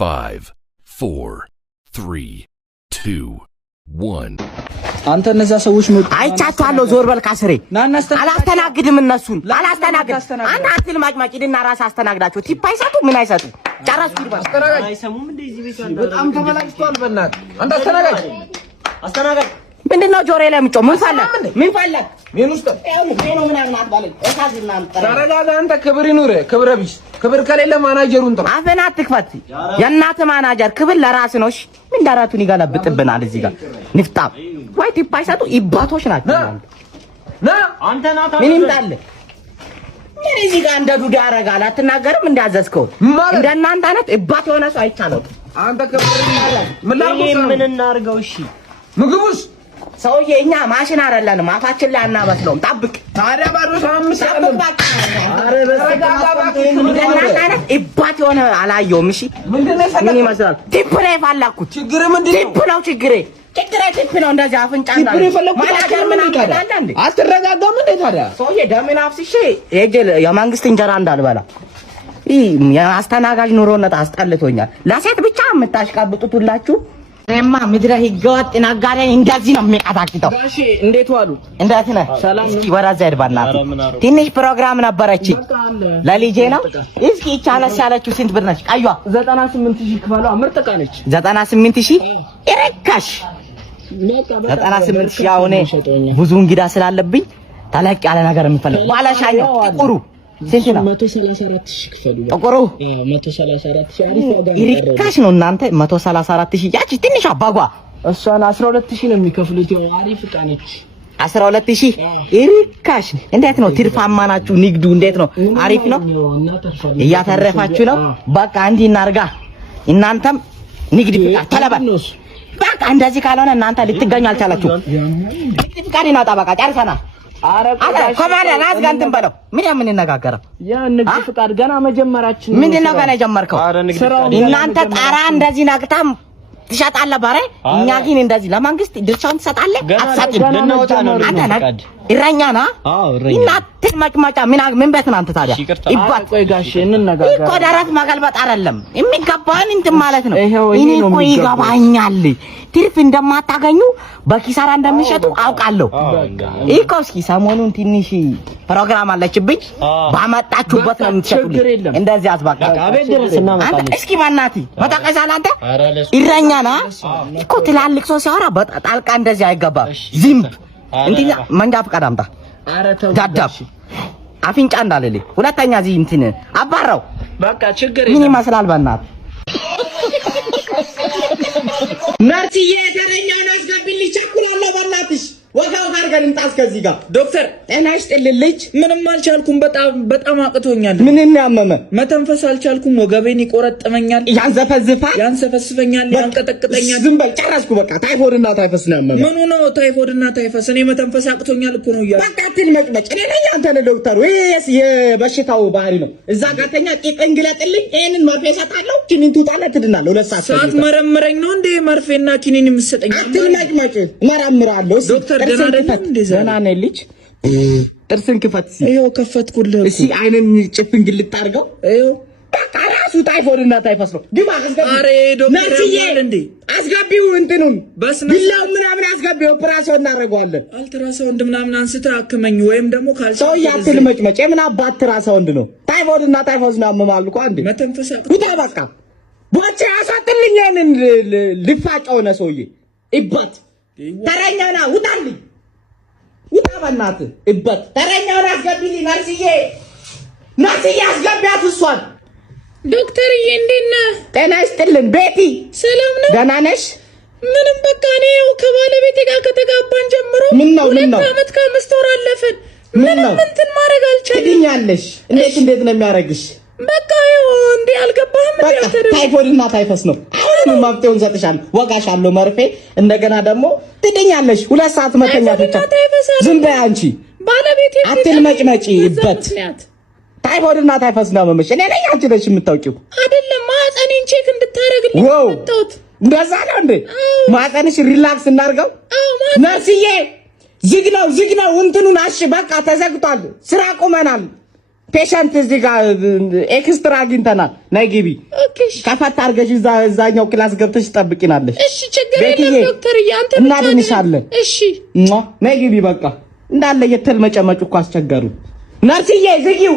5, 4, 3, 2, 1. አንተ እነዛ ሰዎች አይቻቻለሁ ዞር በል ካስሬ አላስተናግድም እነሱን አላስተናግድ አንተ አትል ማጭማጭ ድና ራስ አስተናግዳቸው ቲፕ አይሰጡ ምን አይሰጡ ጫራስ ይርባስ አይሰሙም እንደዚህ ቤት ያለው በጣም ተመላክቷል በእናት አንተ አስተናጋጅ ምንድነው ጆሬ ላይ ምጮ ምን ፈለክ ምን ውስጥ ነው ምናምን አትባለኝ እሳዝና ተረጋጋ አንተ ክብር ይኑር ክብረ ቢስ ክብር ከሌለ ማናጀሩን ጥራ አፈና አትክፈት የእናት ማናጀር ክብር ለራስ ነው እሺ ምን ዳራቱን ይጋለብጥብናል እዚህ ጋር ንፍጣም ወይ ቲፕ አይሰጡ ይባቶች ናቸው አንተ ናታ ምን ይምጣል ምን እዚህ ጋር እንደ ዱዳ ያረጋል አትናገርም እንዳዘዝከው እንደናንተ አይነት እባት የሆነ ሰው አይቻለው አንተ ክብር ምን እናርገው እሺ ምግቡስ ሰውዬ እኛ ማሽን አይደለንም አፋችን ላይ አናበስለውም ጠብቅ ታዲያ ባዶ ሳምንት ያለው አረ በስተቀር እባት የሆነ አላየውም እሺ ምን ይመስላል ቲፕ ላይ ፈላኩት ችግር ምንድነው ቲፕ ነው ችግር ነው እንደዚህ አፍንጫ እንዳለ ማናጀር ምን አደረጋለ እንዴ አትረጋጋም እንዴ ታዲያ ሰውዬ ደምን አፍስሼ የመንግስት እንጀራ እንዳልበላ የአስተናጋጅ ኑሮነት አስጠልቶኛል ለሴት ብቻ የምታሽቃብጡት ሁላችሁ እማ ምድረ ህገወጥ ነጋዴ እንደዚህ ነው የሚቀጣቅጠው ጋሼ እንዴት ዋሉ እንዴት ነህ ሰላም ነው ወራዛ ይባላል ትንሽ ፕሮግራም ነበረች ለልጄ ነው እስኪ ቻናስ ያለችው ስንት ብር ነች ቀይዋ 98000 ክፈሏ ምርጥ ዕቃ ነች 98000 ይረካሽ 98000 ያው እኔ ብዙ እንግዳ ስላለብኝ ተለቅ ያለ ነገር የምፈልግ ባላሻኛው ጥቁሩ ስንት ነው 134000 ክፈሉ ጥቁሩ 134000 አሪፍ ዋጋ ይርካሽ ነው እናንተ 134000 ያቺ ትንሽ አባጓ እሷን 12000 ነው የሚከፍሉት ያው አሪፍ ዕቃ ነች 12000 ይርካሽ እንዴት ነው ትርፋማ ናችሁ ንግዱ እንዴት ነው አሪፍ ነው እያተረፋችሁ ነው በቃ እንዲህ እናርጋ እናንተም ንግድ ፍቃድ ተለበል በቃ እንደዚህ ካልሆነ እናንተ ልትገኙ አልቻላችሁ ንግድ ፍቃድ ይናጣ በቃ ጨርሰና አረ ከማለ ናዝ ጋንተን በለው ምን የምንነጋገረው ያ ንግድ ፍቃድ ገና መጀመራችን ምንድነው ገና የጀመርከው እናንተ ጣራ እንደዚህ ናቅታም ትሻጣለህ ባሬ እኛ ግን እንደዚህ ለመንግስት ድርሻውን ትሰጣለህ አትሰጥም አንተ ኢራኛና እናትን ማጭማጫ ምን ቤት ነው አንተ ታዲያ ይባት ቆይ ጋሼ እንነጋገር እኮ ዳራት ማገልበጥ አይደለም የሚገባን እንትን ማለት ነው እኔ እኮ ይገባኛል ትርፍ እንደማታገኙ በኪሳራ እንደምትሸጡ አውቃለሁ እኮ እስኪ ሰሞኑን ትንሽ ፕሮግራም አለችብኝ ባመጣችሁበት ነው የምትሸጡልኝ እንደዚህ አስባካ አቤት ድረስ እናመጣለን እስኪ ማናቲ መጣቀሳል አንተ ኢራኛና እኮ ትላልቅ ሰው ሲያወራ ጣልቃ እንደዚህ አይገባም ዝም እንዴ መንጃ ፍቃድ አምጣ አረ ተው ጋዳፍ አፍንጫ እንዳለልኝ ሁለተኛ እዚህ እንትን አባራው በቃ ችግር ምን ይመስላል በእናት መርቲዬ ተረኛው ነው አስገብልኝ ቸኩላለሁ በእናትሽ ወጋው ጋርገን እንጣስ ከዚህ ጋር ዶክተር ጤና ይስጥልኝ ልጅ ምንም አልቻልኩም በጣም አቅቶኛል ምን ያመመ መተንፈስ አልቻልኩም ወገቤን ይቆረጥመኛል ያንሰፈስፈኛል ያንቀጠቅጠኛል ዝም በል ጨረስኩ በቃ ታይፎድና ታይፈስ ነው ያመመ ምኑ ነው ታይፎድና ታይፈስ እኔ መተንፈስ አቅቶኛል እኮ ነው ያ በቃ ትልመጭመጭ እኔ ነኝ አንተ ነህ ዶክተር ወይስ የበሽታው ባህሪ ነው እዛ ጋር ተኛ ቂጥን ግለጥልኝ ይሄንን መርፌ ሰጣለሁ ኪኒን ትውጣለህ ትድናለህ 2 ሰዓት ሰዓት መረምረኝ ነው እንዴ መርፌና ኪኒን የምትሰጠኝ ትልመጭመጭ መረምራለሁ ዶክተር ደህና ነህ ልጅ ጥርስን ክፈት ይሄው ከፈትኩልህ እሺ አይነን ጭፍን ግልጥ አድርገው ይሄው በቃ ራሱ ታይፎድና ታይፈስ ነው ግባ አስገቢ አሬ ዶክተር ያማል እንዴ አስገቢው እንትኑን ቢላው ምናምን አስገቢው ኦፕራሲዮን እናደርገዋለን አልትራሳውንድ ምናምን አንስተህ አክመኝ ወይም ደግሞ ካልሰው ሰው ያትልመጭመጭ ምን አባት አልትራሳውንድ ነው ታይፎድና ታይፈስ ነው ያመማል እኮ አንዴ መተንፈስ ውጣ በቃ ቦቼ አሳጥልኝ ያንን ልፋጫው ነው ሰውዬ ይባት ተረኛና ውጣልኝ ውጣ በእናትህ እበት ተረኛውን አስገቢልኝ ነርስዬ አስገቢያት እሷን ዶክተርዬ እንዴት ነህ ጤና ይስጥልን ቤቲ ሰላም ነው ደህና ነሽ ምንም በቃ እኔው ከባለቤቴ ጋር ከተጋባን ጀምሮ ምን ነው 2 ዓመት ከ5 ወር አለፈን ምንም እንትን ማድረግ አልቻልኩም ትድኛለሽ እንዴት ነው የሚያረግሽ በቃ ይኸው እንዴ አልገባህም እንዴ ታይፎድና ታይፈስ ነው አሁን መፍትሄውን ሰጥሻለሁ ወጋሻለሁ መርፌ እንደገና ደግሞ ትድኛለሽ 2 ሰዓት መተኛት ብቻ ዝም በይ አንቺ ባለቤቴ አትልመጭመጪ ይበት ታይፎድና ታይፈስ ነው መመሽ እኔ ነኝ አንቺ ነሽ የምታውቂው አይደለም ማህፀኔን ቼክ እንድታረግልኝ ተውት እንደዛ ነው እንዴ ማህፀንሽ ሪላክስ እናርገው ነርስዬ ዝግ ነው እንትኑን አሽ በቃ ተዘግቷል ስራ ቆመናል ፔሸንት እዚህ ጋር ኤክስትራ አግኝተናል። ነይ ግቢ። ኦኬ ከፈታ አድርገሽ እዛኛው ክላስ ገብተሽ ትጠብቂናለሽ። እሺ ችግር የለም ዶክተር ያንተ እናድንሻለን። እሺ ነይ ግቢ። በቃ እንዳለ የተልመጨመጩ እኮ አስቸገሩ። ነርስዬ ዝጊው።